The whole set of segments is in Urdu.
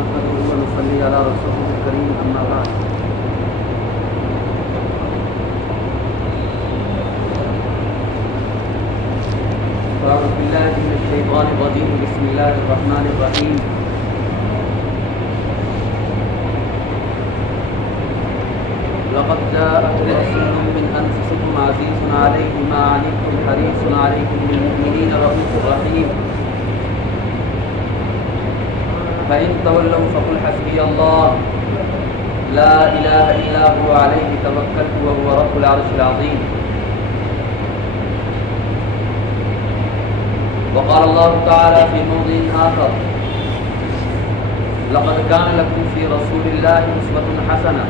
نحمده ونصلي على رسوله الكريم أما بعد أعوذ بالله من الشيطان الرجيم بسم الله الرحمن الرحيم لقد جاءكم رسول من أنفسكم عزيز عليه ما عنتم حريص عليكم بالمؤمنين رؤوف رحيم فإن تولوا فقل حسبي الله لا إله إلا هو عليه توكلت وهو رب العرش العظيم وقال الله تعالى في موضع آخر لقد كان لكم في رسول الله أسوة حسنة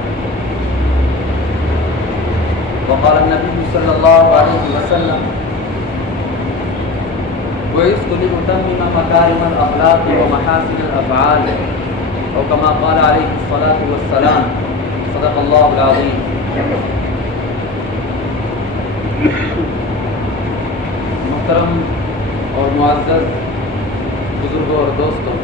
وقال النبي صلى الله عليه وسلم بعثت لأتمم مكارم الأخلاق ومحاسن الأفعال أو كما قال عليه الصلاة والسلام صدق الله العظيم. محترم اور معزز بزرگوں اور دوستوں،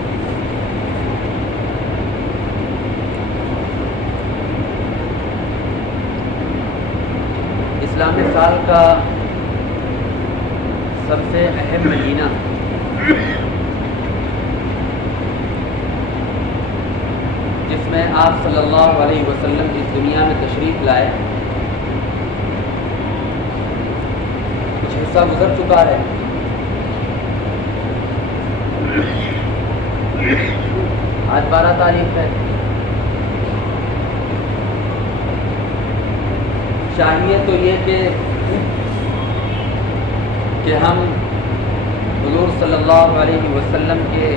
اسلامی سال کا سب سے اہم مہینہ جس میں آپ صلی اللہ علیہ وسلم اس دنیا میں تشریف لائے کچھ حصہ گزر چکا ہے. آج 12 تاریخ ہے. چاہیے تو یہ کہ ہم حضور صلی اللہ علیہ وسلم کے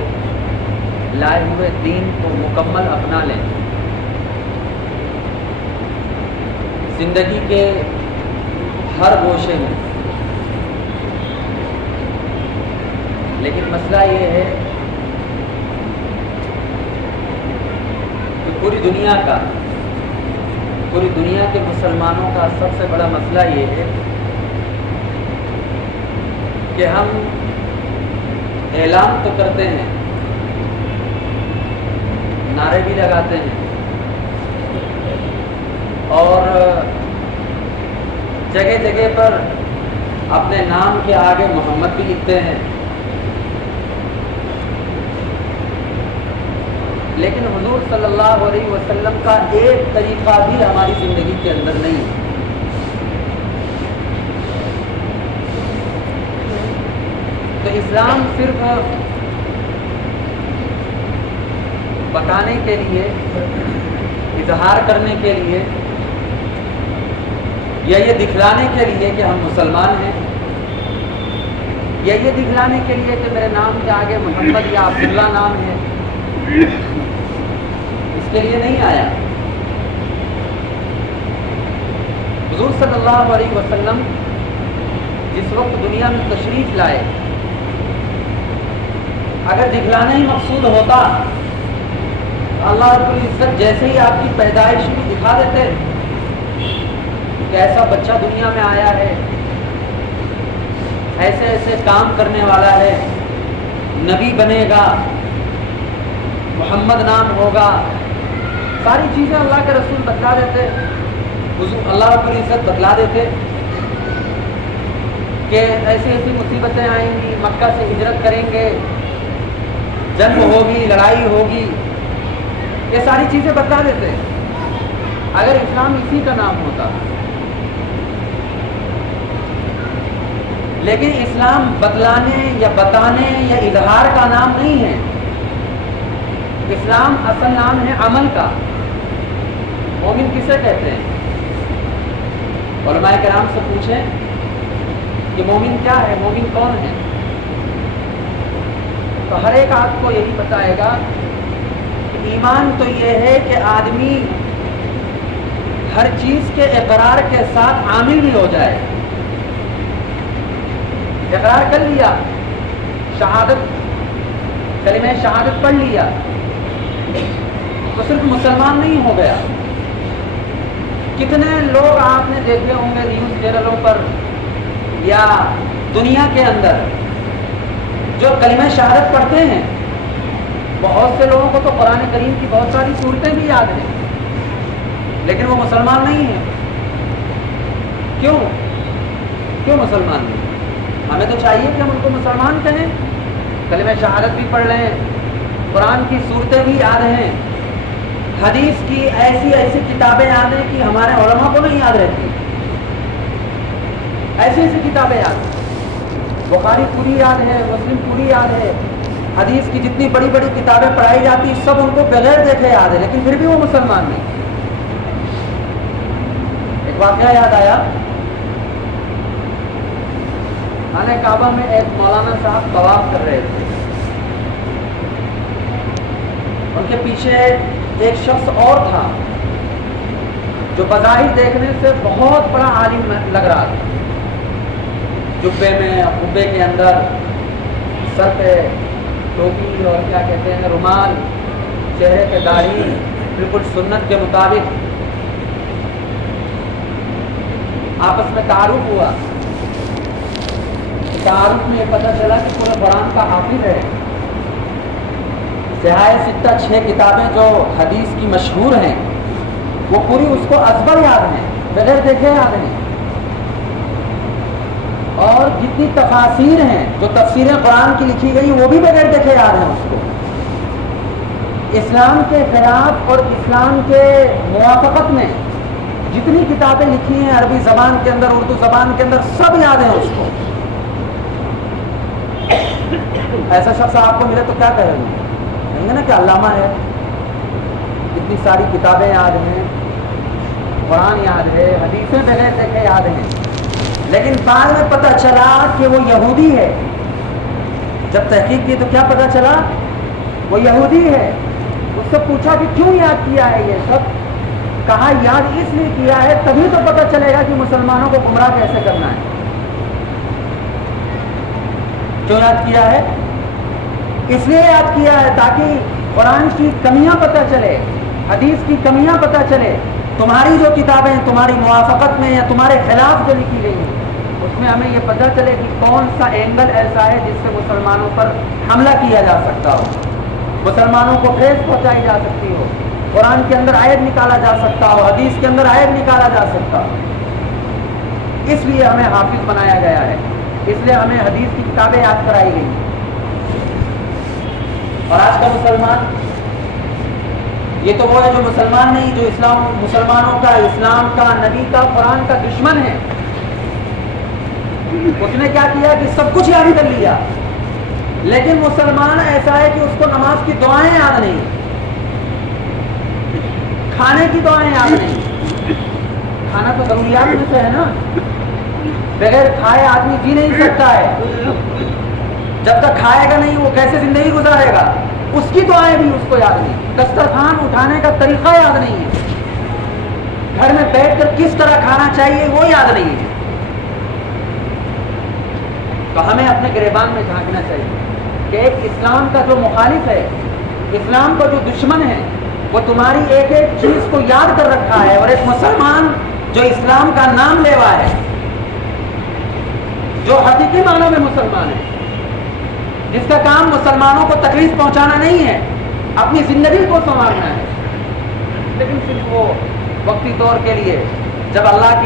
لائے ہوئے دین کو مکمل اپنا لیں، زندگی کے ہر گوشے میں. لیکن مسئلہ یہ ہے کہ پوری دنیا کے مسلمانوں کا سب سے بڑا مسئلہ یہ ہے کہ ہم اعلان تو کرتے ہیں، نعرے بھی لگاتے ہیں اور جگہ جگہ پر اپنے نام کے آگے محمد بھی لکھتے ہیں، لیکن حضور صلی اللہ علیہ وسلم کا ایک طریقہ بھی ہماری زندگی کے اندر نہیں ہے. تو اسلام صرف بتانے کے لیے، اظہار کرنے کے لیے یا یہ دکھلانے کے لیے کہ ہم مسلمان ہیں، یا یہ دکھلانے کے لیے کہ میرے نام کے آگے محمد یا عبداللہ نام ہے، اس کے لیے نہیں آیا. حضور صلی اللہ علیہ وسلم جس وقت دنیا میں تشریف لائے، اگر دکھلانا ہی مقصود ہوتا اللہ رب العزت جیسے ہی آپ کی پیدائش بھی دکھا دیتے کہ ایسا بچہ دنیا میں آیا ہے، ایسے ایسے کام کرنے والا ہے، نبی بنے گا، محمد نام ہوگا، ساری چیزیں اللہ کے رسول بتلا دیتے، اللہ رب العزت بتلا دیتے کہ ایسی ایسی مصیبتیں آئیں گی، مکہ سے ہجرت کریں گے، جنگ ہوگی، لڑائی ہوگی، یہ ساری چیزیں بتلا دیتے اگر اسلام اسی کا نام ہوتا. لیکن اسلام بتلانے یا بتانے یا اظہار کا نام نہیں ہے. اسلام اصل نام ہے عمل کا. مومن کسے کہتے ہیں؟ علماء کرام سے پوچھیں کہ مومن کیا ہے، مومن کون ہے؟ تو ہر ایک آپ کو یہی بتائے گا کہ ایمان تو یہ ہے کہ آدمی ہر چیز کے اقرار کے ساتھ عامل بھی ہو جائے. اقرار کر لیا، شہادت، کلمہ شہادت پڑھ لیا تو صرف مسلمان نہیں ہو گیا. کتنے لوگ آپ نے دیکھے ہوں گے نیوز چینلوں پر یا دنیا کے اندر جو کلمہ شہادت پڑھتے ہیں بہت سے لوگوں کو تو قرآن کریم کی بہت ساری صورتیں بھی یاد ہیں، لیکن وہ مسلمان نہیں ہیں۔ کیوں مسلمان نہیں؟ ہمیں تو چاہیے کہ ہم ان کو مسلمان کہیں، کلمہ شہادت بھی پڑھ لیں، قرآن کی صورتیں بھی یاد ہیں، حدیث کی ایسی کتابیں یاد ہیں کہ ہمارے علماء کو نہیں یاد رہتی، ایسی کتابیں یاد ہیں، بخاری پوری یاد ہے، مسلم پوری یاد ہے، حدیث کی جتنی بڑی بڑی کتابیں پڑھائی جاتی سب ان کو بغیر دیکھے یاد ہے، لیکن پھر بھی وہ مسلمان نہیں۔ ایک واقعہ یاد آیا، خانہ کعبہ میں ایک مولانا صاحب طواف کر رہے تھے، ان کے پیچھے ایک شخص اور تھا جو بظاہر دیکھنے سے بہت بڑا عالم لگ رہا تھا، جبے میں، قبے کے اندر، سر پہ ٹوپی اور کیا کہتے ہیں رومال، چہرے پہ داڑھی، بالکل سنت کے مطابق۔ آپس میں تعارف ہوا، تعارف میں یہ پتہ چلا کہ پورے قرآن کا حافظ ہے، صحاح ستہ 6 کتابیں جو حدیث کی مشہور ہیں وہ پوری اس کو ازبر یاد ہیں، بغیر دیکھے یاد ہیں، اور جتنی تفاسیر ہیں جو تفسیریں قرآن کی لکھی گئی وہ بھی بغیر دیکھے یاد ہیں اس کو۔ اسلام کے خلاف اور اسلام کے موافقت میں جتنی کتابیں لکھی ہیں عربی زبان کے اندر، اردو زبان کے اندر، سب یاد ہیں اس کو۔ ایسا شخص آپ کو ملے تو کیا کہیں گے؟ کہیں گے نا کہ علامہ ہے، اتنی ساری کتابیں یاد ہیں، قرآن یاد ہے، حدیثیں بغیر دیکھے یاد ہیں، لیکن بعد میں پتہ چلا کہ وہ یہودی ہے۔ جب تحقیق کی تو کیا پتہ چلا؟ وہ یہودی ہے۔ اس سے پوچھا کہ کیوں یاد کیا ہے یہ سب؟ کہا یاد اس لیے کیا ہے تبھی تو پتہ چلے گا کہ مسلمانوں کو گمراہ کیسے کرنا ہے۔ کیوں یاد کیا ہے؟ اس لیے یاد کیا ہے تاکہ قرآن کی کمیاں پتہ چلے، حدیث کی کمیاں پتہ چلے، تمہاری جو کتابیں تمہاری موافقت میں یا تمہارے خلاف جو لکھی گئی ہیں اس میں ہمیں یہ پتہ چلے کہ کون سا اینگل ایسا ہے جس سے مسلمانوں پر حملہ کیا جا سکتا ہو، مسلمانوں کو ٹھیس پہنچائی جا سکتی ہو، قرآن کے اندر آیت نکالا جا سکتا ہو، حدیث کے اندر آیت نکالا جا سکتا ہو۔ اس لیے ہمیں حافظ بنایا گیا ہے، اس لیے ہمیں حدیث کی کتابیں یاد کرائی گئی۔ اور آج کا مسلمان یہ تو وہ ہے جو مسلمان نہیں، جو مسلمانوں کا، اسلام کا، نبی کا، قرآن کا دشمن ہے۔ اس نے کیا کیا کہ سب کچھ یاد کر لیا، لیکن مسلمان ایسا ہے کہ اس کو نماز کی دعائیں یاد نہیں، کھانے کی دعائیں یاد نہیں۔ کھانا تو ضروریات میں سے ہے نا، بغیر کھائے آدمی جی نہیں سکتا ہے، جب تک کھائے گا نہیں وہ کیسے زندگی گزارے گا؟ اس کی دعائیں بھی اس کو یاد نہیں، دسترخوان اٹھانے کا طریقہ یاد نہیں ہے، گھر میں بیٹھ کر کس طرح کھانا چاہیے وہ یاد نہیں ہے۔ تو ہمیں اپنے گریبان میں جھانکنا چاہیے کہ ایک اسلام کا جو مخالف ہے، اسلام کا جو دشمن ہے، وہ تمہاری ایک ایک چیز کو یاد کر رکھا ہے، اور ایک مسلمان جو اسلام کا نام لیوا ہے، جو حقیقی معنوں میں مسلمان ہے، جس کا کام مسلمانوں کو تکلیف پہنچانا نہیں ہے، اپنی زندگی کو سنوارنا ہے، لیکن صرف وہ وقتی طور کے لیے جب اللہ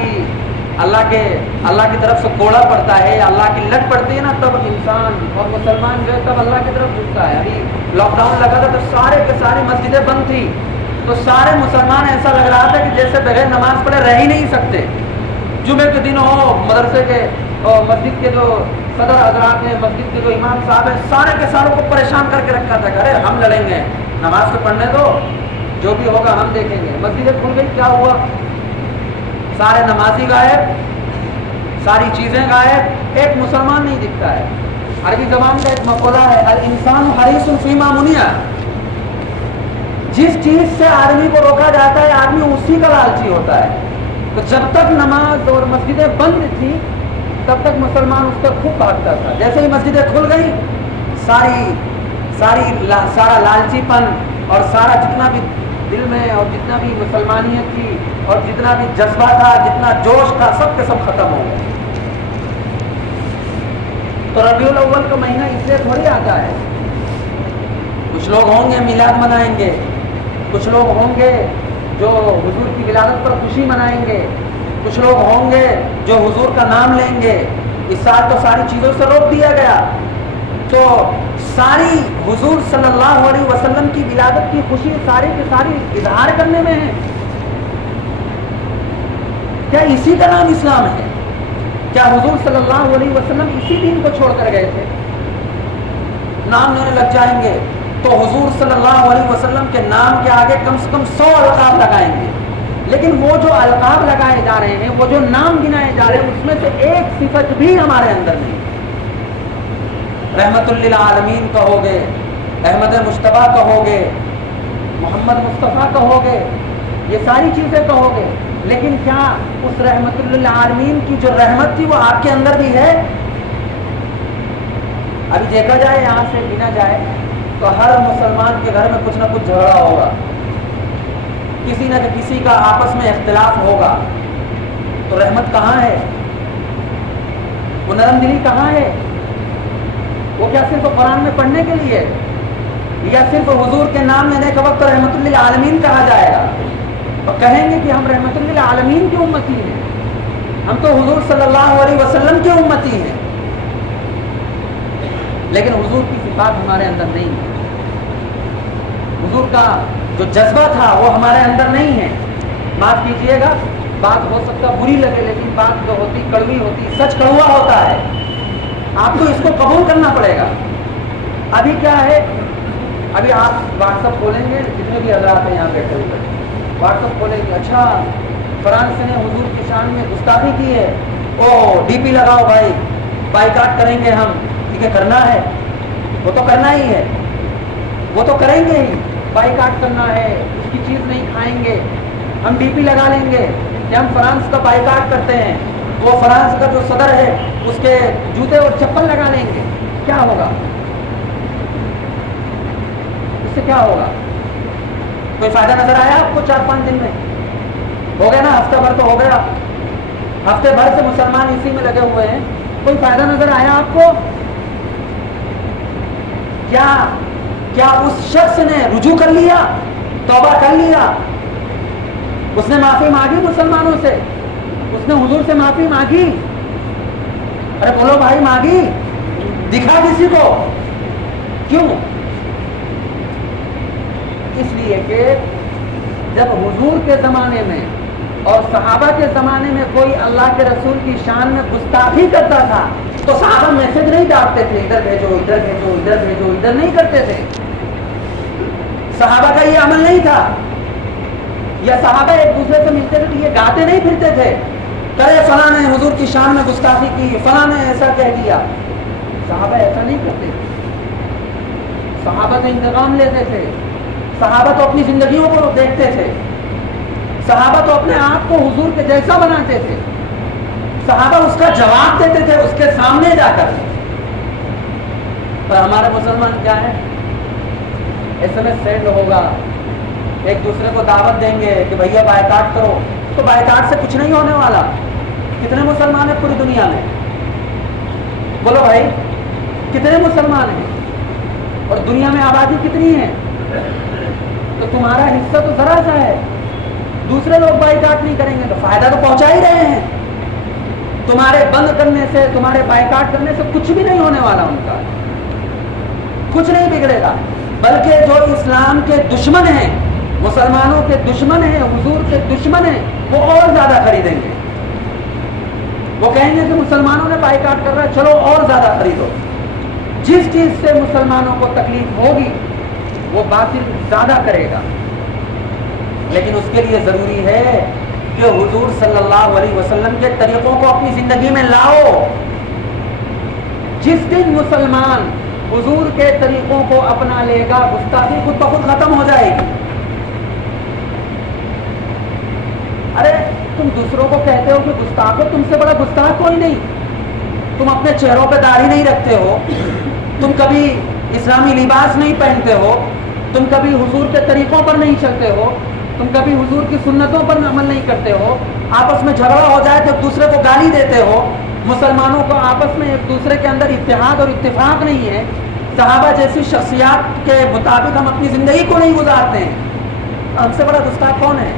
کی طرف سے کوڑا پڑتا ہے یا اللہ کی لٹ پڑتی ہے نا، تب انسان اور مسلمان جو ہے تب اللہ کی طرف جھکتا ہے۔ ابھی لاک ڈاؤن لگا تھا تو سارے کے سارے مسجدیں بند تھی، تو سارے مسلمان ایسا لگ رہا تھا کہ جیسے بغیر نماز پڑھے رہ ہی نہیں سکتے۔ جمعے کے دن ہو، مدرسے کے اور مسجد کے جو صدر حضرات ہیں، مسجد کے جو امام صاحب ہیں، سارے کے ساروں کو پریشان کر کے رکھا تھا کہ ارے ہم لڑیں گے، نماز کو پڑھنے دو، جو بھی ہوگا ہم دیکھیں گے۔ مسجدیں کھل گئی، کیا ہوا؟ سارے نمازی غائب، ساری چیزیں غائب، ایک مسلمان نہیں دکھتا ہے۔ عربی زبان کا ایک مقولہ ہے، الانسان حریص فیما منع، جس چیز سے آدمی کو روکا جاتا ہے آدمی اسی کا لالچی ہوتا ہے۔ تو جب تک نماز اور مسجدیں بند تھی تب تک مسلمان اس پر خوب بھاگتا تھا، جیسے ہی مسجدیں کھل گئی سارا لالچی پن اور سارا جتنا بھی دل میں اور جتنا بھی مسلمانیت تھی اور جتنا بھی جذبہ تھا، جتنا جوش تھا، سب کے سب ختم ہو گئے۔ تو ربیع الاول کا مہینہ اس لیے تھوڑی آتا ہے کچھ لوگ ہوں گے میلاد منائیں گے، کچھ لوگ ہوں گے جو حضور کی ولادت پر خوشی منائیں گے، کچھ لوگ ہوں گے جو حضور کا نام لیں گے۔ اس سال تو ساری چیزوں سے روک دیا گیا، تو ساری حضور صلی اللہ علیہ وسلم کی ولادت کی خوشی ساری کی ساری اظہار کرنے میں ہے۔ کیا اسی کا نام اسلام ہے؟ کیا حضور صلی اللہ علیہ وسلم اسی دین کو چھوڑ کر گئے تھے؟ نام لینے لگ جائیں گے تو حضور صلی اللہ علیہ وسلم کے نام کے آگے کم سے کم 100 القاب لگائیں گے، لیکن وہ جو القاب لگائے جا رہے ہیں، وہ جو نام گنائے جا رہے ہیں، اس میں سے ایک صفت بھی ہمارے اندر نہیں۔ رحمت للعالمین کہو گے، احمد مصطفیٰ کہو گے، محمد مصطفیٰ کہو گے، یہ ساری چیزیں کہو گے، لیکن کیا اس رحمت للعالمین کی جو رحمت تھی وہ آپ کے اندر بھی ہے؟ ابھی دیکھا جائے، یہاں سے گنا جائے تو ہر مسلمان کے گھر میں کچھ نہ کچھ جھگڑا ہوگا، کسی نہ کسی کا آپس میں اختلاف ہوگا، تو رحمت کہاں ہے؟ وہ نرم دلی کہاں ہے؟ وہ کیا صرف قرآن میں پڑھنے کے لیے، یا صرف حضور کے نام لینے کے وقت رحمت للعالمین کہا جائے گا اور کہیں گے کہ ہم رحمت للعالمین کی امتی ہیں، ہم تو حضور صلی اللہ علیہ وسلم کی امتی ہیں، لیکن حضور کی صفات ہمارے اندر نہیں ہے، حضور کا جو جذبہ تھا وہ ہمارے اندر نہیں ہے۔ معاف کیجئے گا، بات ہو سکتا بری لگے، لیکن بات جو ہوتی کڑوی ہوتی، سچ کڑوا ہوتا ہے، آپ کو اس کو قبول کرنا پڑے گا۔ ابھی کیا ہے، ابھی آپ واٹس ایپ کھولیں گے، جتنے بھی حضرات ہیں یہاں بیٹھے ہوئے واٹس ایپ کھولیں گے، اچھا فرانس نے حضور کی شان میں گستاخی کی ہے، او ڈی پی لگاؤ بھائی، بائیکاٹ کریں گے ہم، ٹھیک ہے کرنا ہے، وہ تو کرنا ہی ہے، وہ تو کریں گے ہی، بائیکاٹ کرنا ہے، اس کی چیز نہیں کھائیں گے، ہم ڈی پی لگا لیں گے کہ ہم فرانس کا بائیکاٹ کرتے ہیں، وہ فرانس کا جو صدر ہے اس کے جوتے اور چپل لگا لیں گے، کیا ہوگا؟ اس سے کیا ہوگا؟ کوئی فائدہ نظر آیا آپ کو 4-5 دن میں؟ ہو گیا نا، ہفتہ بھر تو ہو گیا، ہفتے بھر سے مسلمان اسی میں لگے ہوئے ہیں، کوئی فائدہ نظر آیا آپ کو؟ کیا اس شخص نے رجوع کر لیا، توبہ کر لیا، اس نے معافی مانگی مسلمانوں سے، اس نے حضور سے معافی مانگی؟ ارے بولو بھائی، مانگی؟ دکھا کسی کو؟ کیوں؟ اس لیے کہ جب حضور کے زمانے میں اور صحابہ کے زمانے میں کوئی اللہ کے رسول کی شان میں گستاخی کرتا تھا تو صحابہ میسج نہیں ڈالتے تھے، ادھر بھیجو ادھر بھیجو ادھر بھیجو، ادھر نہیں کرتے تھے، صحابہ کا یہ عمل نہیں تھا، یا صحابہ ایک دوسرے سے ملتے تھے تو یہ گاتے نہیں پھرتے تھے، کرے فلاں نے حضور کی شان میں گستاخی کی، فلاں نے ایسا کہہ دیا، صحابہ ایسا نہیں کرتے تھے، صحابہ تو انتقام لیتے تھے، صحابہ تو اپنی زندگیوں کو دیکھتے تھے، صحابہ تو اپنے آپ کو حضور کے جیسا بناتے تھے، صحابہ اس کا جواب دیتے تھے اس کے سامنے جا کر۔ پر ہمارے مسلمان کیا ہے، ایس ایم ایس سینڈ ہوگا، ایک دوسرے کو دعوت دیں گے کہ بھیا بائیکاٹ کرو، تو بائیکاٹ سے کچھ نہیں ہونے والا۔ کتنے مسلمان ہیں پوری دنیا میں؟ بولو بھائی، کتنے مسلمان ہیں؟ اور دنیا میں آبادی کتنی ہے؟ تو تمہارا حصہ تو ذرا سا ہے، دوسرے لوگ بائیکاٹ نہیں کریں گے تو فائدہ تو پہنچا ہی رہے ہیں، تمہارے بند کرنے سے، تمہارے بائیکاٹ کرنے سے کچھ بھی نہیں ہونے والا، ان کا کچھ نہیں بگڑے گا، بلکہ جو اسلام کے دشمن ہیں، مسلمانوں کے دشمن ہیں، حضور کے دشمن ہیں، وہ اور زیادہ خریدیں گے، وہ کہیں گے کہ مسلمانوں نے بائیکاٹ کر رہا ہے، چلو اور زیادہ خریدو، جس چیز سے مسلمانوں کو تکلیف ہوگی وہ باطل زیادہ کرے گا، لیکن اس کے لیے ضروری ہے کہ حضور صلی اللہ علیہ وسلم کے طریقوں کو اپنی زندگی میں لاؤ۔ جس دن مسلمان حضور کے طریقوں کو اپنا لے گا، گستاخی خود بخود ختم ہو جائے گی۔ ارے تم دوسروں کو کہتے ہو کہ گستاخ ہو، تم سے بڑا گستاخ کوئی نہیں، تم اپنے چہروں پہ داڑھی نہیں رکھتے ہو، تم کبھی اسلامی لباس نہیں پہنتے ہو، تم کبھی حضور کے طریقوں پر نہیں چلتے ہو، تم کبھی حضور کی سنتوں پر عمل نہیں کرتے ہو، آپس میں جھگڑا ہو جائے تو ایک دوسرے کو گالی دیتے ہو، مسلمانوں کو آپس میں ایک دوسرے کے اندر اتحاد اور اتفاق نہیں ہے، صحابہ جیسی شخصیات کے مطابق ہم اپنی زندگی کو نہیں گزارتے ہیں، ہم سے بڑا گستاخ کون ہے؟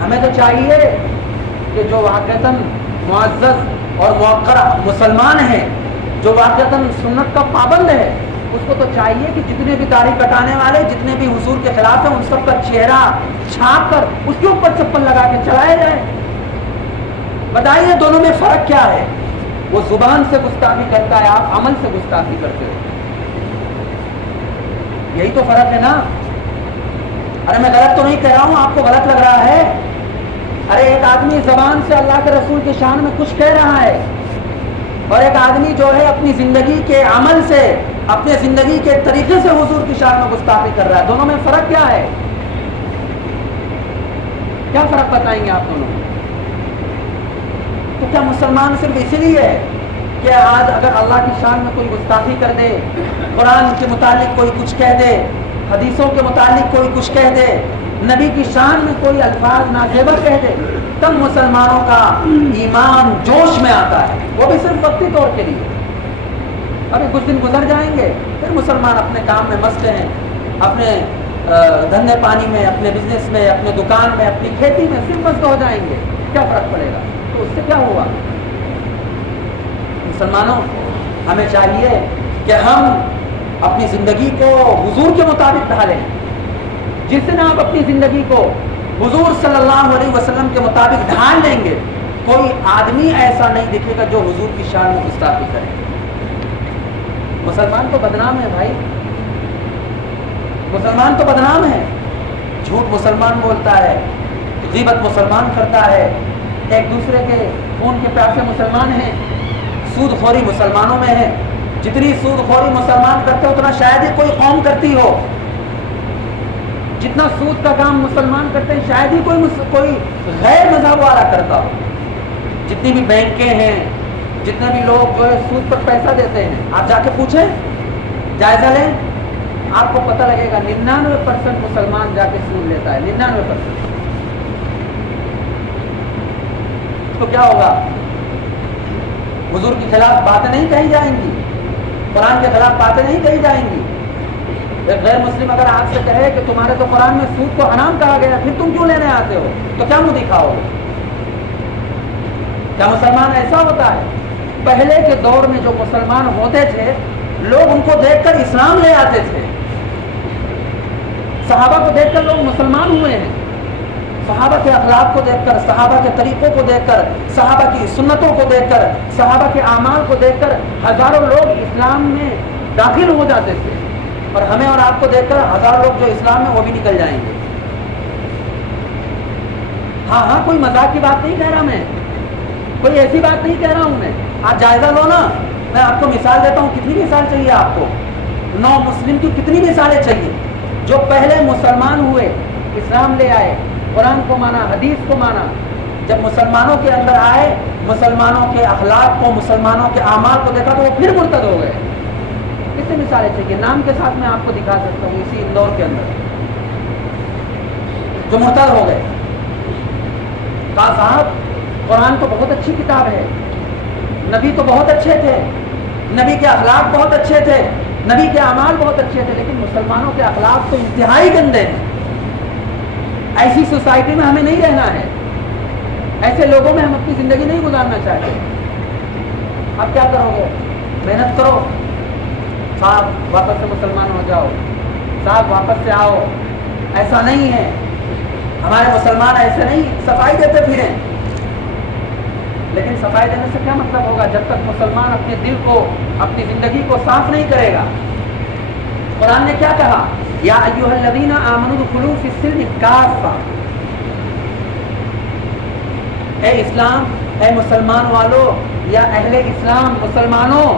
ہمیں تو چاہیے کہ جو واقعتاً معزز اور موقر مسلمان ہے، جو واقعتاً سنت کا پابند ہے، اس کو تو چاہیے کہ جتنے بھی داڑھی کٹانے والے، جتنے بھی حضور کے خلاف ہیں، ان سب کا چہرہ چھاپ کر اس کے اوپر چپل لگا کے چلایا جائے۔ بتائیے دونوں میں فرق کیا ہے؟ وہ زبان سے گستاخی کرتا ہے، آپ عمل سے گستاخی کرتے ہو، یہی تو فرق ہے نا۔ ارے میں غلط تو نہیں کہہ رہا ہوں، آپ کو غلط لگ رہا ہے؟ ارے ایک آدمی زبان سے اللہ کے رسول کی شان میں کچھ کہہ رہا ہے، اور ایک آدمی جو ہے اپنی زندگی کے عمل سے، اپنے زندگی کے طریقے سے حضور کی شان میں گستاخی کر رہا ہے۔ دونوں میں فرق کیا ہے؟ کیا فرق بتائیں گے آپ دونوں؟ تو کیا مسلمان صرف اسی لیے ہے کہ آج اگر اللہ کی شان میں کوئی گستاخی کر دے، قرآن کے متعلق کوئی کچھ کہہ دے، حدیثوں کے متعلق کوئی کچھ کہہ دے، نبی کی شان میں کوئی الفاظ نازیبر کہہ دے، تب مسلمانوں کا ایمان جوش میں آتا ہے؟ وہ بھی صرف وقتی طور کے لیے۔ ابھی کچھ دن گزر جائیں گے، پھر مسلمان اپنے کام میں مست ہیں، اپنے دھندے پانی میں، اپنے بزنس میں، اپنے دکان میں، اپنی کھیتی میں پھر مست ہو جائیں گے، کیا فرق پڑے گا؟ تو اس سے کیا ہوا؟ مسلمانوں ہمیں چاہیے کہ ہم اپنی زندگی کو حضور کے مطابق ڈھالیں۔ جس دن آپ اپنی زندگی کو حضور صلی اللہ علیہ وسلم کے مطابق ڈھال لیں گے، کوئی آدمی ایسا نہیں دکھے گا جو حضور کی شان میں گستاخی کرے۔ مسلمان تو بدنام ہے بھائی، مسلمان تو بدنام ہے۔ جھوٹ مسلمان بولتا ہے، غیبت مسلمان کرتا ہے، ایک دوسرے کے خون کے پیاسے مسلمان ہیں، سود خوری مسلمانوں میں ہے۔ جتنی سود خوری مسلمان کرتے ہو اتنا شاید ہی کوئی قوم کرتی ہو۔ جتنا سود کا کام مسلمان کرتے ہیں شاید ہی کوئی غیر مذہب والا کرتا ہو۔ جتنی بھی بینکیں ہیں، جتنے بھی لوگ جو ہے سود پر پیسہ دیتے ہیں، آپ جا کے پوچھیں، جائزہ لیں، آپ کو پتہ لگے گا 99% مسلمان جا کے سود لیتا ہے، 99%۔ تو کیا ہوگا؟ حضور کے خلاف باتیں نہیں کہی جائیں گی، قرآن کے خلاف باتیں نہیں کہی جائیں گی۔ ایک غیر مسلم اگر آپ سے کہے کہ تمہارے تو قرآن میں سود کو حرام کہا گیا، پھر تم کیوں لینے آتے ہو، تو کیا منہ دکھاؤ گے؟ کیا مسلمان ایسا ہوتا ہے؟ پہلے کے دور میں جو مسلمان ہوتے تھے، لوگ ان کو دیکھ کر اسلام لے آتے تھے۔ صحابہ کو دیکھ کر لوگ مسلمان ہوئے ہیں، صحابہ کے اخلاق کو دیکھ کر، صحابہ کے طریقوں کو دیکھ کر، صحابہ کی سنتوں کو دیکھ کر، صحابہ کے اعمال کو دیکھ کر ہزاروں لوگ اسلام میں داخل ہو جاتے تھے، اور ہمیں اور آپ کو دیکھ کر ہزار لوگ جو اسلام میں وہ بھی نکل جائیں گے۔ ہاں کوئی مذاق کی بات نہیں کہہ رہا میں، کوئی ایسی بات نہیں کہہ رہا ہوں میں، آپ جائزہ لو نا۔ میں آپ کو مثال دیتا ہوں، کتنی مثال چاہیے آپ کو؟ 9 مسلم کی کتنی مثالیں چاہیے جو پہلے مسلمان ہوئے، اسلام لے آئے، قرآن کو مانا، حدیث کو مانا، جب مسلمانوں کے اندر آئے، مسلمانوں کے اخلاق کو، مسلمانوں کے اعمال کو دیکھا تو وہ پھر مرتد ہو گئے۔ کتنے مثالیں چاہیے؟ نام کے ساتھ میں آپ کو دکھا سکتا ہوں، اسی اندور کے اندر جو مرتد ہو گئے۔ کہا صاحب قرآن تو بہت اچھی کتاب ہے، نبی تو بہت اچھے تھے، نبی کے اخلاق بہت اچھے تھے، نبی کے اعمال بہت اچھے تھے، لیکن مسلمانوں کے اخلاق تو انتہائی گندے ہیں۔ ایسی سوسائٹی میں ہمیں نہیں رہنا ہے، ایسے لوگوں میں ہم اپنی زندگی نہیں گزارنا چاہتے۔ اب کیا کرو گے؟ محنت کرو، صاحب واپس سے مسلمان ہو جاؤ، صاحب واپس سے آؤ۔ ایسا نہیں ہے، ہمارے مسلمان ایسے نہیں صفائی دیتے پھریں، لیکن صفائی دینے سے کیا مطلب ہوگا جب تک مسلمان اپنے دل کو، اپنی زندگی کو صاف نہیں کرے گا؟ قرآن نے کیا کہا؟ یا ایھا الذین آمنوا ادخلوا فی السلم کافہ، اے اسلام، اے مسلمان والو، یا اہل اسلام، مسلمانوں،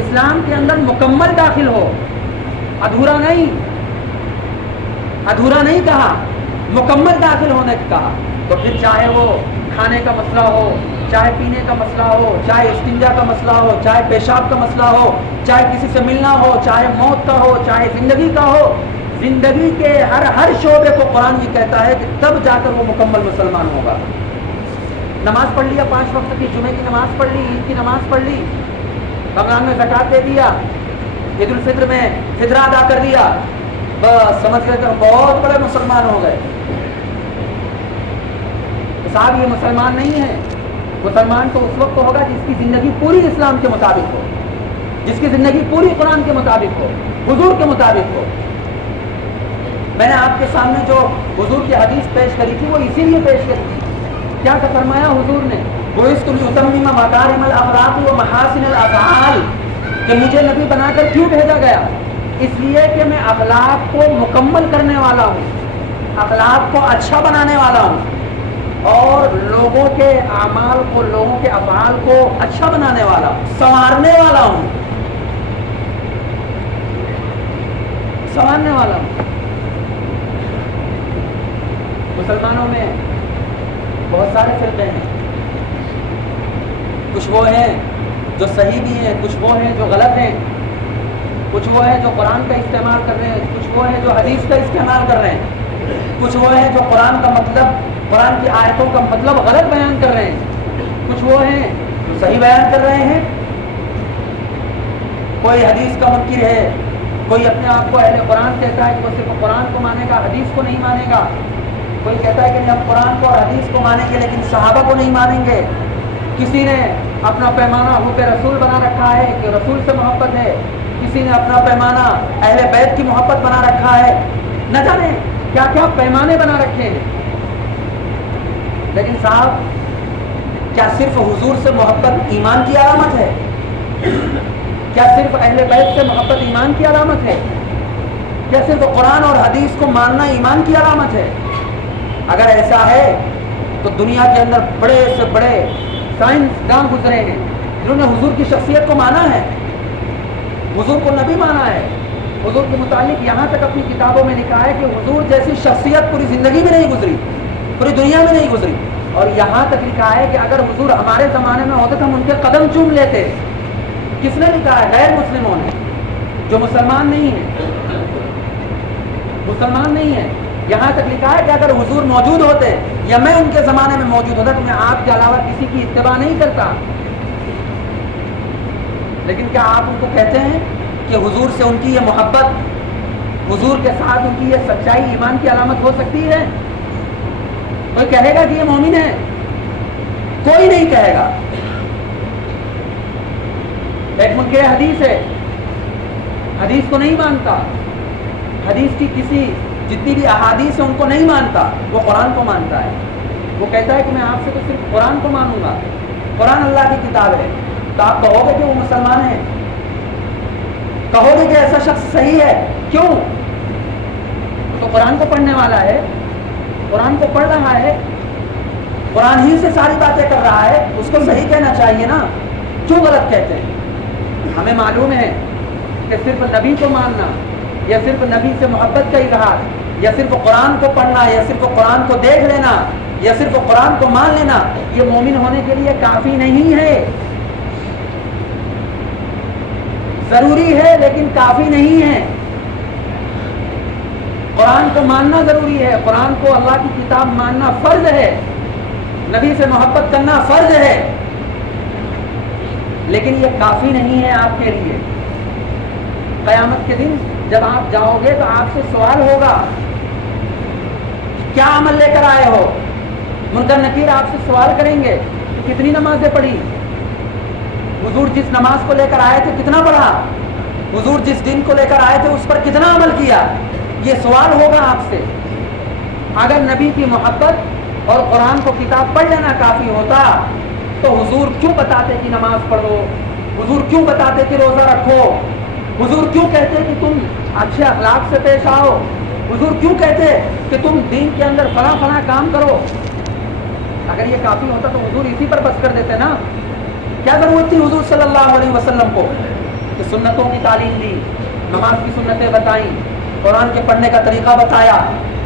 اسلام کے اندر مکمل داخل ہو، ادھورا نہیں، ادھورا نہیں کہا، مکمل داخل ہونے کا کہا۔ تو پھر چاہے وہ کھانے کا مسئلہ ہو، چاہے پینے کا مسئلہ ہو، چاہے استنجا کا مسئلہ ہو، چاہے پیشاب کا مسئلہ ہو، چاہے کسی سے ملنا ہو، چاہے موت کا ہو، چاہے زندگی کا ہو، زندگی کے ہر شعبے کو قرآن یہ کہتا ہے کہ تب جا کر وہ مکمل مسلمان ہوگا۔ نماز پڑھ لیا 5 وقت کی، جمعے کی نماز پڑھ لی، عید کی نماز پڑھ لی، رمضان میں زکوٰۃ دے دیا، عید الفطر میں فطرہ ادا کر دیا، بس سمجھ گئے کہ بہت بڑے مسلمان ہو گئے۔ صاحب یہ مسلمان نہیں ہے۔ مسلمان تو اس وقت ہوگا جس کی زندگی پوری اسلام کے مطابق ہو، جس کی زندگی پوری قرآن کے مطابق ہو، حضور کے مطابق ہو۔ میں نے آپ کے سامنے جو حضور کی حدیث پیش کری تھی وہ اسی لیے پیش کری تھی۔ کیا فرمایا حضور نے؟ بُعِثْتُ لِأُتَمِّمَ مَكَارِمَ الْأَخْلَاقِ وَمَحَاسِنَ الْأَفْعَالِ، کہ مجھے نبی بنا کر کیوں بھیجا گیا؟ اس لیے کہ میں اخلاق کو مکمل کرنے والا ہوں، اخلاق کو اچھا بنانے والا ہوں، اور لوگوں کے اعمال کو، لوگوں کے افعال کو اچھا بنانے والا ہوں، سنوارنے والا ہوں، سنوارنے والا ہوں۔ مسلمانوں میں بہت سارے فرقے ہیں، کچھ وہ ہیں جو صحیح بھی ہیں، کچھ وہ ہیں جو غلط ہیں، کچھ وہ ہیں جو قرآن کا استعمال کر رہے ہیں، کچھ وہ ہیں جو حدیث کا استعمال کر رہے ہیں، کچھ وہ ہیں جو قرآن کا مطلب، قرآن کی آیتوں کا مطلب غلط بیان کر رہے ہیں، کچھ وہ ہیں جو صحیح بیان کر رہے ہیں۔ کوئی حدیث کا منکر ہے، کوئی اپنے آپ کو اہل قرآن کہتا ہے کہ وہ صرف قرآن کو مانے گا، حدیث کو نہیں مانے گا، کوئی کہتا ہے کہ ہم قرآن کو اور حدیث کو مانیں گے لیکن صحابہ کو نہیں مانیں گے۔ کسی نے اپنا پیمانہ حب رسول بنا رکھا ہے کہ رسول سے محبت ہے، کسی نے اپنا پیمانہ اہل بیت کی محبت بنا رکھا ہے، نہ جانے کیا کیا پیمانے بنا رکھے ہیں۔ لیکن صاحب، کیا صرف حضور سے محبت ایمان کی علامت ہے؟ کیا صرف اہل بیت سے محبت ایمان کی علامت ہے؟ کیا صرف قرآن اور حدیث کو ماننا ایمان کی علامت ہے؟ اگر ایسا ہے تو دنیا کے اندر بڑے سے بڑے سائنسداں گزرے ہیں جنہوں نے حضور کی شخصیت کو مانا ہے، حضور کو نبی مانا ہے، حضور کے متعلق یہاں تک اپنی کتابوں میں لکھا ہے کہ حضور جیسی شخصیت پوری زندگی میں نہیں گزری، پوری دنیا میں نہیں گزری، اور یہاں تک لکھا ہے کہ اگر حضور ہمارے زمانے میں ہوتے تو ہم ان کے قدم چوم لیتے۔ کس نے لکھا ہے؟ غیر مسلموں نے، جو مسلمان نہیں ہیں، مسلمان نہیں ہیں۔ یہاں تک لکھا ہے کہ اگر حضور موجود ہوتے یا میں ان کے زمانے میں موجود ہوتا تو میں آپ کے علاوہ کسی کی اتباع نہیں کرتا۔ لیکن کیا آپ ان کو کہتے ہیں کہ حضور سے ان کی یہ محبت، حضور کے ساتھ ان کی یہ سچائی ایمان کی علامت ہو سکتی ہے؟ کوئی کہے گا کہ یہ مومن ہے؟ کوئی نہیں کہے گا۔ ایک منکر حدیث ہے، حدیث کو نہیں مانتا، حدیث کی کسی جتنی بھی احادیث ہیں ان کو نہیں مانتا، وہ قرآن کو مانتا ہے۔ وہ کہتا ہے کہ میں آپ سے تو صرف قرآن کو مانوں گا، قرآن اللہ کی کتاب ہے۔ تو آپ کہو گے کہ وہ مسلمان ہے؟ کہو گے کہ ایسا شخص صحیح ہے؟ کیوں؟ تو قرآن کو پڑھنے والا ہے، قرآن کو پڑھ رہا ہے، قرآن ہی سے ساری باتیں کر رہا ہے، اس کو صحیح کہنا چاہیے نا، کیوں غلط کہتے ہیں؟ ہمیں معلوم ہے کہ صرف نبی کو ماننا، یا صرف نبی سے محبت کا اظہار، یا صرف قرآن کو پڑھنا، یا صرف قرآن کو دیکھ لینا، یا صرف قرآن کو مان لینا، یہ مومن ہونے کے لیے کافی نہیں ہے۔ ضروری ہے لیکن کافی نہیں ہے۔ قرآن کو ماننا ضروری ہے، قرآن کو اللہ کی کتاب ماننا فرض ہے، نبی سے محبت کرنا فرض ہے، لیکن یہ کافی نہیں ہے آپ کے لیے۔ قیامت کے دن جب آپ جاؤ گے تو آپ سے سوال ہوگا کیا عمل لے کر آئے ہو؟ منکر نکیر آپ سے سوال کریں گے کہ کتنی نمازیں پڑھی؟ حضور جس نماز کو لے کر آئے تھے کتنا پڑھا؟ حضور جس دن کو لے کر آئے تھے اس پر کتنا عمل کیا؟ یہ سوال ہوگا آپ سے۔ اگر نبی کی محبت اور قرآن کو کتاب پڑھ لینا کافی ہوتا تو حضور کیوں بتاتے کہ نماز پڑھو؟ حضور کیوں بتاتے کہ روزہ رکھو؟ حضور کیوں کہتے کہ تم اچھے اخلاق سے پیش آؤ؟ حضور کیوں کہتے کہ تم دین کے اندر فلاں فلاں کام کرو؟ اگر یہ کافی ہوتا تو حضور اسی پر بس کر دیتے نا۔ کیا ضرورت تھی حضور صلی اللہ علیہ وسلم کو کہ سنتوں کی تعلیم دی، نماز کی سنتیں بتائیں، قرآن کے پڑھنے کا طریقہ بتایا،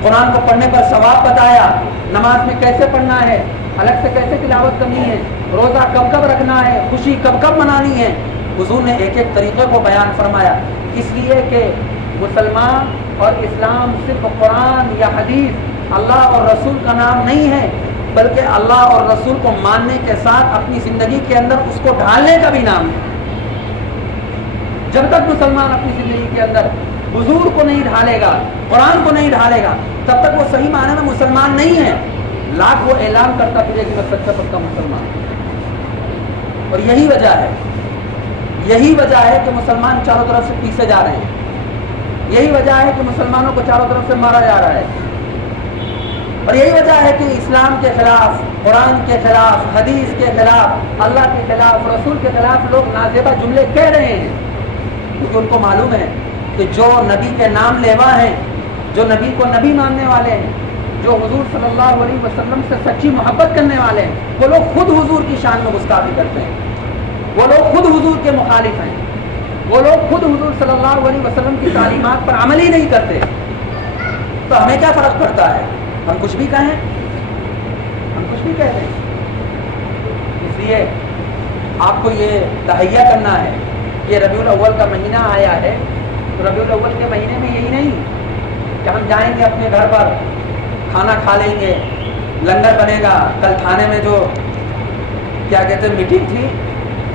قرآن کو پڑھنے پر ثواب بتایا، نماز میں کیسے پڑھنا ہے، الگ سے کیسے تلاوت کرنی ہے، روزہ کب کب رکھنا ہے، خوشی کب کب منانی ہے۔ حضور نے ایک ایک طریقے کو بیان فرمایا، اس لیے کہ مسلمان اور اسلام صرف قرآن یا حدیث، اللہ اور رسول کا نام نہیں ہے، بلکہ اللہ اور رسول کو ماننے کے ساتھ اپنی زندگی کے اندر اس کو ڈھالنے کا بھی نام ہے۔ جب تک مسلمان اپنی زندگی کے اندر حضور کو نہیں ڈھالے گا، قرآن کو نہیں ڈھالے گا، تب تک وہ صحیح معنی میں مسلمان نہیں ہے. لاکھ وہ اعلان کرتا پھرے کہ میں سچا پکا مسلمان ہوں. اور یہی وجہ ہے کہ مسلمان چاروں طرف سے پیسے جا رہے ہیں. یہی وجہ ہے کہ مسلمانوں کو چاروں طرف سے مارا جا رہا ہے. اور یہی وجہ ہے کہ اسلام کے خلاف، قرآن کے خلاف، حدیث کے خلاف، اللہ کے خلاف، رسول کے خلاف لوگ نازیبا جملے کہہ رہے ہیں. کیونکہ ان کو معلوم ہے کہ جو نبی کے نام لیوا ہیں، جو نبی کو نبی ماننے والے ہیں، جو حضور صلی اللہ علیہ وسلم سے سچی محبت کرنے والے ہیں، وہ لوگ خود حضور کی شان میں گستاخی کرتے ہیں. وہ لوگ خود حضور کے مخالف ہیں. وہ لوگ خود حضور صلی اللہ علیہ وسلم کی تعلیمات پر عمل ہی نہیں کرتے. تو ہمیں کیا فرق پڑتا ہے؟ ہم کچھ بھی کہیں، ہم کچھ بھی کہتے ہیں. اس لیے آپ کو یہ تہیہ کرنا ہے کہ ربیع الاول کا مہینہ آیا ہے. تو ربیع الاول کے مہینے میں یہی نہیں کہ ہم جائیں گے اپنے گھر پر، کھانا کھا لیں گے، لنگر بنے گا. کل تھانے میں جو کیا کہتے ہیں میٹنگ تھی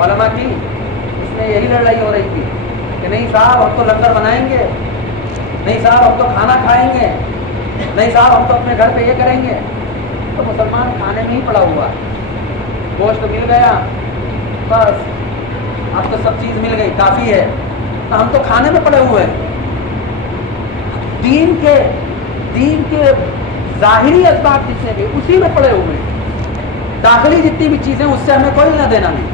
علماء کی، اس میں یہی لڑائی ہو رہی تھی کہ نہیں صاحب ہم تو لنگر بنائیں گے، نہیں صاحب ہم تو کھانا کھائیں گے، نہیں صاحب ہم تو اپنے گھر پہ یہ کریں گے. تو مسلمان کھانے میں ہی پڑا ہوا، گوشت مل گیا بس، اب تو سب چیز مل گئی کافی ہے. تو ہم تو کھانے میں پڑے ہوئے ہیں. دین کے ظاہری اسباب جتنے بھی اسی میں پڑے ہوئے ہیں. داخلی جتنی بھی چیزیں اس سے ہمیں کوئی نہ دینا نہیں.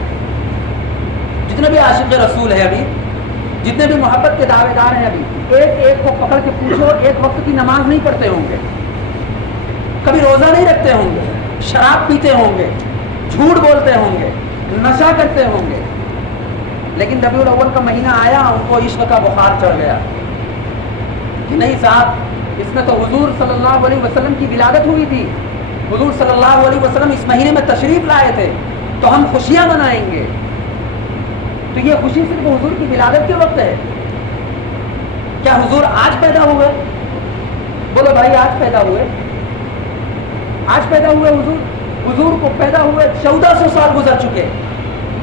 جتنے بھی عاشق رسول ہیں ابھی، جتنے بھی محبت کے دعوے دار ہیں ابھی، ایک ایک کو پکڑ کے پوچھو، ایک وقت کی نماز نہیں پڑھتے ہوں گے، کبھی روزہ نہیں رکھتے ہوں گے، شراب پیتے ہوں گے، جھوٹ بولتے ہوں گے، نشہ کرتے ہوں گے. لیکن ربیع الاول کا مہینہ آیا، ان کو عشق کا بخار چڑھ گیا کہ نہیں صاحب اس میں تو حضور صلی اللہ علیہ وسلم کی ولادت ہوئی تھی، حضور صلی اللہ علیہ وسلم اس مہینے میں تشریف لائے تھے، تو ہم خوشیاں منائیں گے. تو یہ خوشی صرف حضور کی ولادت کے وقت ہے. کیا حضور آج پیدا ہوئے؟ بولو بھائی، آج پیدا ہوئے؟ آج پیدا ہوئے حضور کو پیدا ہوئے 1400 سال گزر چکے.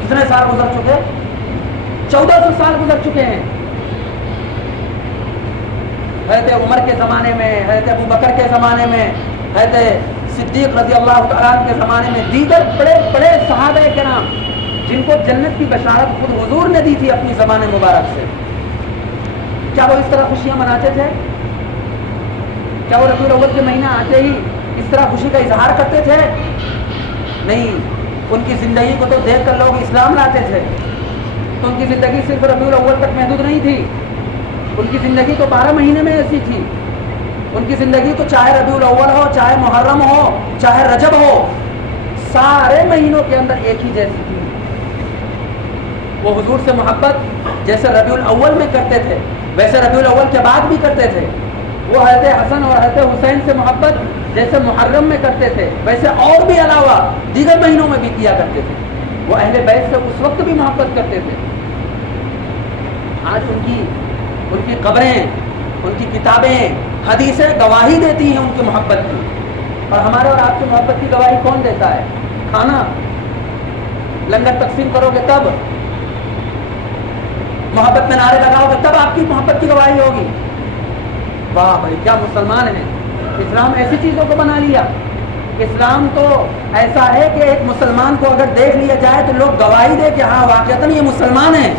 کتنے سال گزر چکے؟ 1400 سال گزر چکے ہیں. حضرت عمر کے زمانے میں، حضرت ابو بکر کے زمانے میں، حضرت صدیق رضی اللہ تعالیٰ کے زمانے میں، دیگر بڑے بڑے صحابہ کرام جن کو جنت کی بشارت خود حضور نے دی تھی اپنی زبان مبارک سے، کیا وہ اس طرح خوشیاں مناتے تھے؟ کیا وہ ربیع الاول کے مہینہ آتے ہی اس طرح خوشی کا اظہار کرتے تھے؟ نہیں. ان کی زندگی کو تو دیکھ کر لوگ اسلام لاتے تھے. تو ان کی زندگی صرف ربیع الاول تک محدود نہیں تھی. ان کی زندگی تو 12 مہینے میں ایسی تھی. ان کی زندگی تو چاہے ربیع الاول ہو، چاہے محرم ہو، چاہے رجب ہو، سارے مہینوں کے اندر ایک ہی جیسی تھی. وہ حضور سے محبت جیسے ربیع الاول میں کرتے تھے ویسے ربیع الاول کے بعد بھی کرتے تھے. وہ حضرت حسن اور حضرت حسین سے محبت جیسے محرم میں کرتے تھے ویسے اور بھی علاوہ دیگر مہینوں میں بھی کیا کرتے تھے. وہ اہل بیت سے اس وقت بھی محبت کرتے تھے. آج ان کی قبریں، ان کی کتابیں، حدیثیں گواہی دیتی ہیں ان کی محبت کی. اور ہمارے اور آپ کی محبت کی گواہی کون دیتا ہے؟ کھانا. لنگر تقسیم کرو گے تب، محبت میں نعرے لگاؤ گے تب آپ کی محبت کی گواہی ہوگی. واہ بھائی کیا مسلمان ہیں. اسلام ایسی چیزوں کو بنا لیا. اسلام تو ایسا ہے کہ ایک مسلمان کو اگر دیکھ لیا جائے تو لوگ گواہی دے کہ ہاں واقعتاً یہ مسلمان ہے.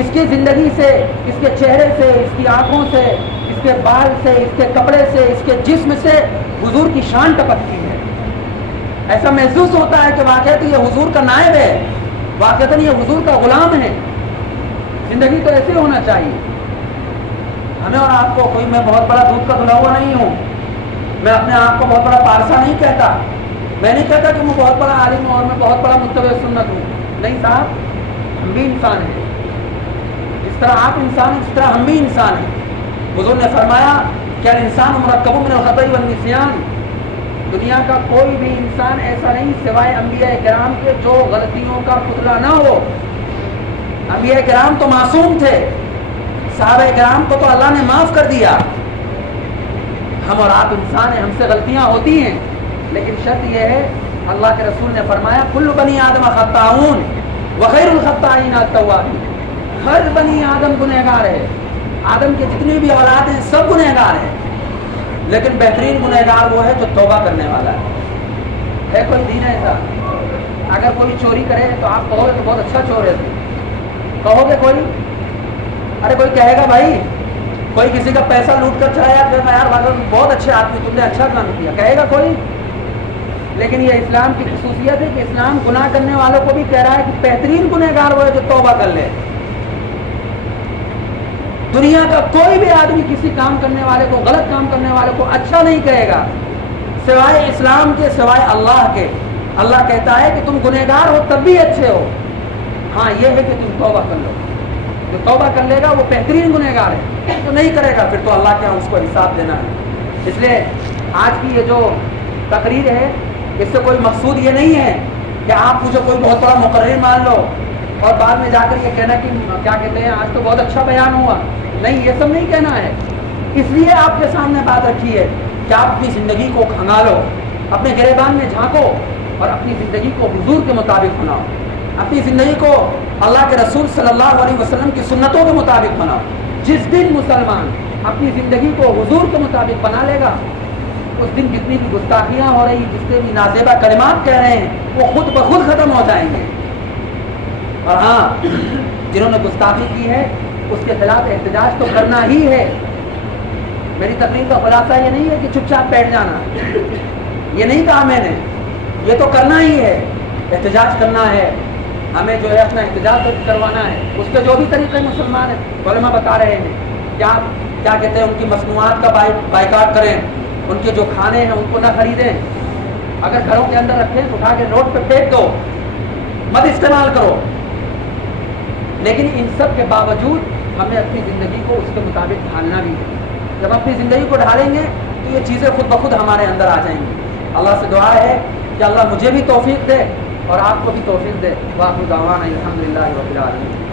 اس کی زندگی سے، اس کے چہرے سے، اس کی آنکھوں سے، اس کے بال سے، اس کے کپڑے سے، اس کے جسم سے حضور کی شان ٹپکتی ہے. ایسا محسوس ہوتا ہے کہ واقعتاً یہ حضور کا نائب ہے، واقعتاً یہ حضور کا غلام ہے. زندگی تو ایسے ہونا چاہیے. ہمیں اور آپ کو کوئی، میں بہت بڑا دودھ کا دھلا ہوا نہیں ہوں، میں اپنے آپ کو بہت بڑا پارسا نہیں کہتا، میں نہیں کہتا کہ میں بہت بڑا عالم ہوں اور میں بہت بڑا متبع سنت ہوں. نہیں صاحب، ہم بھی انسان ہیں. جس طرح آپ انسان ہیں اس طرح ہم بھی انسان ہیں. حضور نے فرمایا کہ الانسان مرکب من الخطأ والنسیان. دنیا کا کوئی بھی انسان ایسا نہیں سوائے انبیاء کرام کے جو غلطیوں کا پتلا نہ ہو. انبیاء کرام تو معصوم تھے، صحابہ کرام کو تو اللہ نے معاف کر دیا. ہم اور آپ انسان ہیں، ہم سے غلطیاں ہوتی ہیں، لیکن شرط یہ ہے، اللہ کے رسول نے فرمایا کل بنی آدم خطاؤن وخیر الخطائین التوابون. ہر بنی آدم گنہگار ہے، آدم کے جتنی بھی اولاد ہیں سب گنہگار ہیں، لیکن بہترین گنہگار وہ ہے جو توبہ کرنے والا ہے کوئی دین ایسا؟ اگر کوئی چوری کرے تو آپ کہو گے تو بہت اچھا چور ہے، کہو گے کوئی؟ ارے کوئی کہے گا بھائی کوئی کسی کا پیسہ لوٹ کر چلا جائے یار بہت اچھے آدمی، تم نے اچھا کام کیا، کہے گا کوئی؟ لیکن یہ اسلام کی خصوصیت ہے کہ اسلام گناہ کرنے والوں کو بھی کہہ رہا ہے کہ بہترین گنہگار وہ ہے جو توبہ کر لے۔ دنیا کا کوئی بھی آدمی کسی کام کرنے والے کو، غلط کام کرنے والے کو اچھا نہیں کہے گا سوائے اسلام کے، سوائے اللہ کے۔ اللہ کہتا ہے کہ تم گنہگار ہو تب بھی اچھے ہو، ہاں یہ ہے کہ تم توبہ کر لو۔ جو توبہ کر لے گا وہ بہترین گنہگار ہے، جو نہیں کرے گا پھر تو اللہ کے یہاں اس کو حساب دینا ہے۔ اس لیے آج کی یہ جو تقریر ہے اس سے کوئی مقصود یہ نہیں ہے کہ آپ مجھے کوئی بہت بڑا مقرر مان لو اور بعد میں جا کر یہ کہنا کہ کیا کہتے ہیں آج تو بہت اچھا بیان ہوا، نہیں، یہ سب نہیں کہنا ہے۔ اس لیے آپ کے سامنے بات رکھی ہے کہ آپ اپنی زندگی کو کھنگالو، اپنے گریبان میں جھانکو اور اپنی زندگی کو حضور کے مطابق بناؤ، اپنی زندگی کو اللہ کے رسول صلی اللہ علیہ وسلم کی سنتوں کے مطابق بناؤ۔ جس دن مسلمان اپنی زندگی کو حضور کے مطابق بنا لے گا اس دن جتنی بھی گستاخیاں ہو رہی، جتنے بھی نازیبہ کلمات کہہ رہے ہیں وہ خود بخود ختم ہو جائیں گے۔ اور ہاں جنہوں نے گستاخی کی ہے اس کے خلاف احتجاج تو کرنا ہی ہے۔ میری تقریر کا خلاصہ یہ نہیں ہے کہ چپ چاپ بیٹھ جانا، یہ نہیں کہا میں نے، یہ تو کرنا ہی ہے، احتجاج کرنا ہے، ہمیں جو ہے اپنا احتجاج کروانا ہے۔ اس کے جو بھی طریقے مسلمان ہیں علماء بتا رہے ہیں، کیا کہتے ہیں ان کی مصنوعات کا بائیکاٹ کریں، ان کے جو کھانے ہیں ان کو نہ خریدیں، اگر گھروں کے اندر رکھیں تو اٹھا کے روڈ پہ پھینک دو، مت استعمال کرو۔ لیکن ان سب کے باوجود ہمیں اپنی زندگی کو اس کے مطابق ڈھالنا بھی ہے۔ جب اپنی زندگی کو ڈھالیں گے تو یہ چیزیں خود بخود ہمارے اندر آ جائیں گی۔ اللہ سے دعا ہے کہ اللہ مجھے بھی توفیق دے اور آپ کو بھی توفیق دے۔ واخر دعوانا الحمدللہ رب العالمین۔